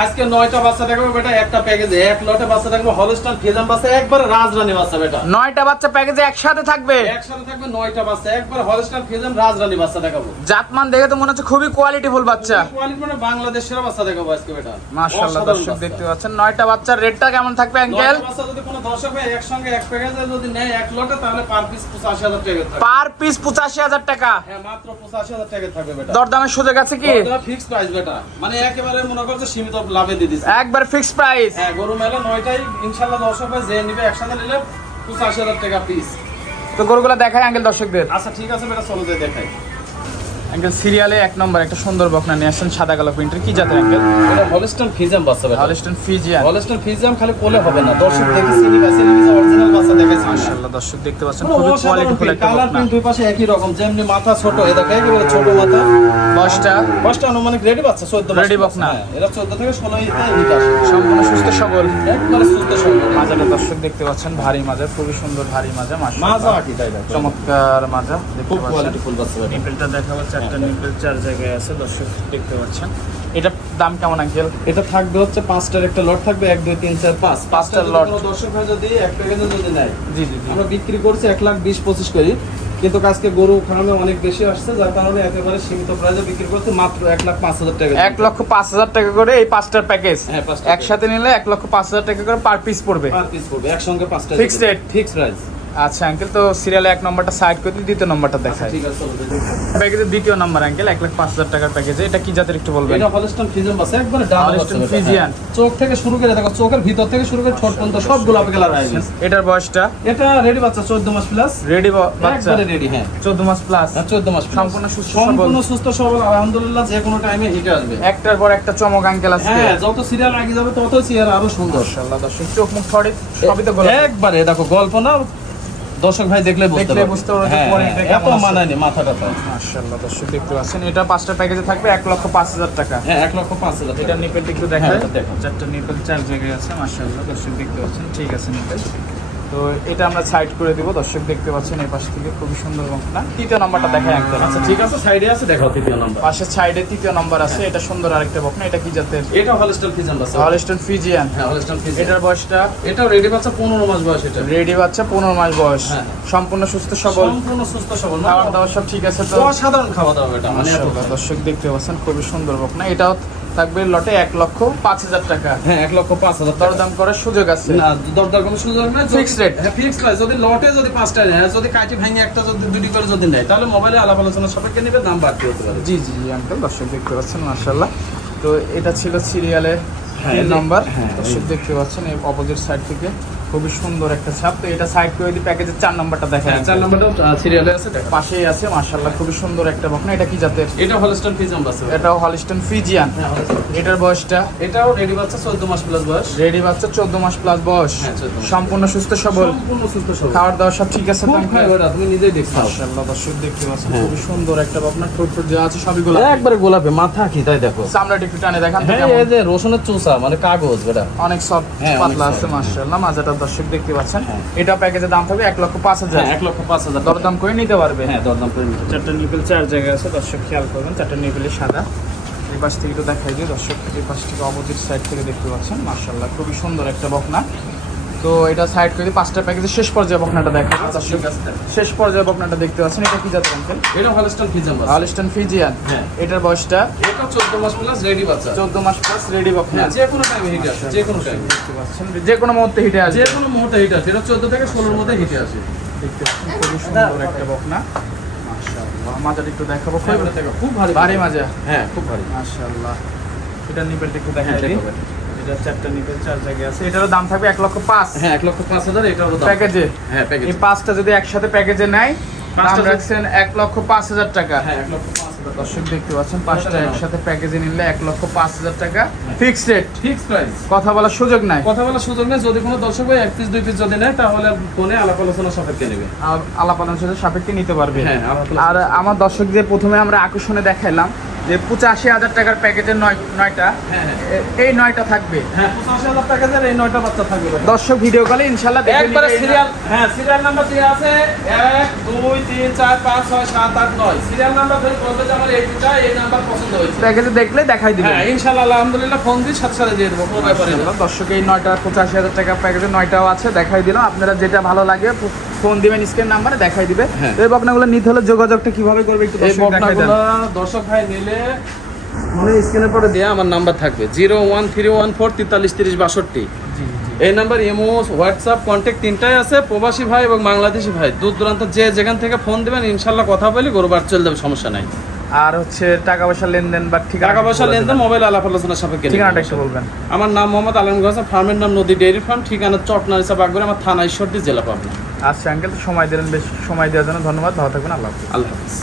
আজকে নয়টা বাচ্চা দেখাবো বেটা একটা প্যাকেজে এক লটে বাচ্চা হলস্টান ফেজাম বাচ্চা একবার রাজরানী বাচ্চা বেটা। নয়টা বাচ্চা প্যাকেজে একসাথে থাকবে? একসাথে থাকবে নয়টা বাচ্চা একবার হলস্টান ফেজাম রাজরানী বাচ্চা দেখাবো। জাতমান দেখে তো মনে হচ্ছে খুবই কোয়ালিটিফুল বাচ্চা। কোয়ালিটি মানে বাংলাদেশের বাচ্চা দেখাবো আজকে বেটা। মাশাআল্লাহ দর্শক দেখতে পাচ্ছেন নয়টা বাচ্চার রেটটা কেমন থাকবে আঙ্কেল বাচ্চা যদি কোনো দর্শক ভাই একসঙ্গে এক প্যাকেজে যদি নেয় এক লটে তাহলে পার পিস পঁচাশি হাজার টাকা থাকবে। পার পিস পঁচাশি হাজার টাকা। হ্যাঁ মাত্র পঁচাশি হাজার টাকা থাকবে বেটা। দরদামের সুযোগ আছে কি? ফিক্স প্রাইস বেটা। মানে একেবারে মনে করছে সীমিত লাভে দিয়ে দিচ্ছি একবার ফিক্স প্রাইস হ্যাঁ গরু মেলে নয়টাই ইনশাল্লাহ দর্শক ভাই যে নিবে একসাথে নিলে পঁচাশি হাজার টাকা পিস তো গরুগুলো দেখায় আঙ্কেল দর্শকদের। আচ্ছা ঠিক আছে বেটা চলো যে দেখাই। আঙ্কেল সিরিয়ালে এক নম্বর একটা সুন্দর বকনা নিয়ে আসছেন সাদা কালো প্রিন্টের কি জাতের আঙ্কেল এটা হলস্টন ফিজাম বাচ্চা বেটা। হলিস্টন ফিজিয়ান হলস্টন ফিজাম খালি কোলে হবে না। দর্শক দেখে চিনি বা চিনি অরিজিনাল বাচ্চা দেখাইছি মাশাআল্লাহ দর্শক দেখতে পাচ্ছেন পুরো খুবই অসাধারণ কোয়ালিটিফুল একটা কালার প্রিন্ট দুই পাশে একই রকম যেমনি মাথা ছোট এ দেখো একেবারে ছোট মাথা। দশটা। দশটা আনুমানিক রেডি বাচ্চা চোদ্দ Ready বকনা। এরা চোদ্দ থেকে ষোলো ইতে হিট আসে। সম্পূর্ণ সুস্থ সবল। একবারে সুস্থ সবল। মাজাটা দর্শক দেখতে পাচ্ছেন ভারী মাজা খুবই সুন্দর ভারী মাজা মাজা আটি তাই চমৎকার মাজা খুব কোয়ালিটি ফুল বাচ্চা বেটা। দেখাবো নিপেল চার জায়গায় আছে দর্শক দেখতে পাচ্ছেন। এটার দাম কেমন আঙ্কেল? এটা থাকবে হচ্ছে পাঁচটার একটা লট থাকবে এক দুই তিন চার পাঁচ। পাঁচটার লট দর্শক ভাই যদি এক প্যাকেজে যদি নেয় জি জি আমরা বিক্রি করছি এক লাখ বিশ পঁচিশ করি। কিন্তু আজকে গরু ফার্মে অনেক বেশি আসছে যার কারণে একেবারে সীমিত প্রাইসে বিক্রি করছে মাত্র এক লাখ পাঁচ হাজার টাকা এক লক্ষ পাঁচ হাজার টাকা করে এই পাঁচটার প্যাকেজ হ্যাঁ, একসাথে নিলে এক লক্ষ পাঁচ হাজার টাকা করে পার পিস পড়বে। পার পিস পড়বে একসঙ্গে পাঁচটা Fixed rate? ফিক্স প্রাইস আচ্ছা আঙ্কেল তো সিরিয়ালে এক নম্বরটা সাইড করে দিয়ে দ্বিতীয় নম্বরটা দেখায় আছে। প্যাকেজের দ্বিতীয় নম্বর আঙ্কেল এক লাখ পাঁচ হাজার টাকার প্যাকেজে এটা কি জাতের একটু বলবেন? এটা হলস্টন ফিজিয়ান বাস একবারে ডান Holstein Friesian। চোখ থেকে শুরু করে দেখো চোখের ভিতর থেকে শুরু করে ঠোঁট পর্যন্ত সব গোলাপি কালার গেছে। এটার বয়সটা? এটা রেডি বাচ্চা 14 মাস প্লাস রেডি বাচ্চা? একবারে রেডি হ্যাঁ। চোদ্দ মাস প্লাস হ্যাঁ, 14 মাস সম্পূর্ণ সুস্থ সম্পূর্ণ। সুস্থ সবল। আলহামদুলিল্লাহ যে কোনো টাইমে হিটে আসবে। একটার পর একটা চমক আঙ্কেল আছে হ্যাঁ যত সিরিয়াল আগে যাবে তত চেহারা আরও সুন্দর। মাশাআল্লাহ দর্শক চোখ মুখ ছড়ে সবই তো গোলাপ। একবারে দেখো গল্প না দর্শক ভাই দেখলে বুঝতে পারবে। বুঝতে পারবে যে হ্যাঁ, টা এত। মানায়নি মাথাটা তো। মাশাআল্লাহ দর্শক দেখতে পাচ্ছেন এটা পাঁচটা প্যাকেজে থাকবে এক লক্ষ পাঁচ হাজার টাকা। হ্যাঁ এক লক্ষ পাঁচ হাজার এটা টাকা। নিপেল একটু দেখা দেখায় দেখো। চারটা নিপেল চার জায়গায় আছে মাশাআল্লাহ দর্শক দেখতে পাচ্ছেন ঠিক আছে নিপেল। তো এটা আমরা সাইড করে দিব। দর্শক দেখতে পাচ্ছেন এই পাশ থেকে খুবই সুন্দর বংশনা তৃতীয় নম্বরটা দেখায় একদম। আচ্ছা ঠিক আছে সাইডে আছে দেখাও তৃতীয় নাম্বার। পাশের সাইডে তৃতীয় নম্বর আছে এটা সুন্দর আরেকটা বকনা এটা কি জাতের? এটা হলস্টন ফিজিয়ান বাচ্চা। হলস্টন ফিজিয়ান হ্যাঁ হলস্টন ফিজিয়ান এটার বয়সটা? এটাও রেডি বাচ্চা 15 মাস বয়স এটা। রেডি বাচ্চা পনেরো মাস বয়স। হ্যাঁ। সম্পূর্ণ সুস্থ সবল। সম্পূর্ণ সুস্থ সবল। খাওয়া দাওয়া সব ঠিক আছে তো? অসাধারণ খাওয়া দাওয়া এটা মানে দর্শক দেখতে পাচ্ছেন খুবই সুন্দর বকনা এটাও থাকবে লটে এক লক্ষ পাঁচ হাজার টাকা। হ্যাঁ এক লক্ষ পাঁচ হাজার দরদাম করার সুযোগ আছে। না দরদাম কোনো সুযোগ নাই Fixed রেট হ্যাঁ ফিক্স প্রাইস যদি লটে যদি পাঁচটা নেয় যদি কাটি ভেঙে একটা যদি দুটি করে যদি নেয় তাহলে মোবাইলে আলাপ আলোচনা সবাইকে নেবে দাম বাড়তে হতে পারে। জি জি আঙ্কেল দর্শক দেখতে পাচ্ছেন মার্শাল্লাহ তো এটা ছিল সিরিয়ালে হ্যাঁ, নম্বর হ্যাঁ, দর্শক দেখতে পাচ্ছেন এই অপোজিট সাইড থেকে খুবই সুন্দর একটা ছাপ। তো এটা সাইড করে দিই প্যাকেজের চার নম্বরটা দেখা হ্যাঁ চার নম্বরটাও সিরিয়ালে আছে দেখো। পাশেই আছে মার্শাল্লাহ খুবই সুন্দর একটা বকনা। এটা কি জাতের? এটা হলস্টন ফিজাম বাচ্চা। এটাও হলিস্টন ফিজিয়ান এটার বয়সটা? এটাও রেডি বাচ্চা 14 মাস প্লাস বয়স। রেডি বাচ্চা চোদ্দ মাস প্লাস বয়স। হ্যাঁ, সম্পূর্ণ সুস্থ সবল। সম্পূর্ণ সুস্থ সবল। খাওয়ার দাওয়া সব ঠিক আছে? তুমি নিজেই দেখছ। মার্শাল্লাহ দর্শক দেখতে পাচ্ছেন হ্যাঁ। খুবই সুন্দর একটা বকনা। ঠোঁট ঠোঁট যা আছে সবই গোলাপ। একবারে গোলাপে মাথা কি তাই দেখো। চামড়াটা একটু টানে দেখান এই যে রসুনের চুষা মানে কাগজ বেটা। অনেক সব হ্যাঁ, পাতলা আছে মার্শাল্লাহ মাজাটা দর্শক দেখতে পাচ্ছেন হ্যাঁ। এটা প্যাকেজের দাম থাকবে এক লক্ষ পাঁচ হাজার। হ্যাঁ এক লক্ষ পাঁচ হাজার। দরদাম করে নিতে পারবে। হ্যাঁ দরদাম করে নিতে চারটা নিপেল চার জায়গায় আছে দর্শক খেয়াল করবেন চারটা নিপেলে সাদা। এই পাশ থেকে তো দেখাই দিয়ে দর্শক এই পাশ থেকে অপোজিট সাইড থেকে দেখতে পাচ্ছেন মার্শাল্লাহ খুবই সুন্দর একটা বকনা। তো এটা সাইড করে পাঁচটা প্যাকেজের শেষ পর্যায়ে বকনাটা দেখা। শেষ পর্যায়ে বকনাটা দেখতে পাচ্ছেন এটা কি জাতের আঙ্কেল এটা হলস্টন ফিজাম বাচ্চা আলিস্টান ফিজিয়ান হ্যাঁ। এটার বয়সটা? এটা 14 মাস প্লাস রেডি বাচ্চা। চোদ্দ মাস প্লাস রেডি বকনা। হ্যাঁ যে কোনো টাইমে হিটে আসে যে কোনো টাইমে দেখতে পাচ্ছেন যে কোনো মুহূর্তে হিটে আসবে। যে কোনো মুহূর্তে হিট আসে। এটা 14 থেকে 16 এর মধ্যে হিটে আসে। দেখতে পাচ্ছেন খুবই সুন্দর একটা বকনা। মাশাআল্লাহ। মাজাটা একটু দেখাবো। হ্যাঁ, খুব ভারী ভারী মাজা। হ্যাঁ খুব ভারী। মাশাআল্লাহ। এটা নিপেলটা একটু দেখাই হ্যাঁ। এটা চারটা নিপেল চার জায়গায় আছে। এটারও দাম থাকবে এক লক্ষ পাঁচ। হ্যাঁ এক লক্ষ পাঁচ হাজার এটাও প্যাকেজে? হ্যাঁ প্যাকেজ। এই পাঁচটা যদি একসাথে প্যাকেজে নেয় দাম রাখছেন এক লক্ষ পাঁচ হাজার টাকা। হ্যাঁ এক লক্ষ পাঁচ হাজার দর্শক দেখতে পাচ্ছেন পাঁচটা একসাথে প্যাকেজে নিলে এক লক্ষ পাঁচ হাজার টাকা ফিক্সড রেট প্রাইস কথা বলার সুযোগ নাই। কথা বলার সুযোগ নেই। যদি কোনো দর্শক ভাই এক পিস দুই পিস যদি নেয় তাহলে ফোনে আলাপ আলোচনা সাপেক্ষে নেবে। আর আলাপ আলোচনার সাথে সাপেক্ষে নিতে পারবে। হ্যাঁ, আর আমার দর্শক যে প্রথমে আমরা আকর্ষণে দেখাইলাম। যে পঁচাশি হাজার টাকার প্যাকেজের নয় নয়টা। হ্যাঁ, হ্যাঁ। এই নয়টা থাকবে। হ্যাঁ পঁচাশি হাজার টাকার এই নয়টা বাচ্চা থাকবে দর্শক ভিডিও কলে ইনশাল্লাহ দেখে একবারে সিরিয়াল হ্যাঁ সিরিয়াল নাম্বার দেওয়া আছে এক দুই তিন চার পাঁচ ছয় সাত আট নয়। সিরিয়াল নাম্বার ধরে বলবে যে আমার এই দুটা এই নাম্বার পছন্দ হয়েছে। প্যাকেজে দেখলে দেখাই দিবে হ্যাঁ ইনশাল্লাহ আলহামদুলিল্লাহ ফোন দিয়ে সাথে সাথে দিয়ে দেবো কোনো ব্যাপারে দর্শক এই নয়টা পঁচাশি হাজার টাকার প্যাকেজে নয়টাও আছে দেখাই দিলাম। আপনারা যেটা ভালো লাগে ফোন দিবেন স্ক্রিন নাম্বারে দেখাই দিবে। হ্যাঁ। এই বকনাগুলো নিতে হলে যোগাযোগটা কীভাবে করবে একটু এই দর্শক দেখাই দেন। বকনাগুলো দর্শক ভাই নিলে মানে স্ক্রিনের পরে দেয়া আমার নাম্বার থাকবে। Zero one three one four তেতাল্লিশ তিরিশ বাষট্টি। জি জি। এই নাম্বার ইমো হোয়াটসঅ্যাপ কন্ট্যাক্ট তিনটাই আছে। প্রবাসী ভাই এবং বাংলাদেশি ভাই দূর দূরান্ত যে যেখান থেকে ফোন দেবেন ইনশাল্লাহ কথা বলি গরু বার চলে যাবে সমস্যা নাই। আর হচ্ছে টাকা পয়সা লেনদেন বা ঠিকানা টাকা পয়সা লেনদেন মোবাইল আলাপ আলোচনা সাপেক্ষে। ঠিকানাটা একটু বলবেন। আমার নাম মোহাম্মদ আলম গাছা ফার্মের নাম নদী ডেয়ারি ফার্ম ঠিকানা চটনারিসা বাগরে আমার থানা ঈশ্বরদী জেলা পাবনা। আচ্ছা আঙ্কেল সময় দিলেন বেশ সময় দেওয়ার জন্য ধন্যবাদ ভালো থাকবেন আল্লাহ। আল্লাহ হাফিজ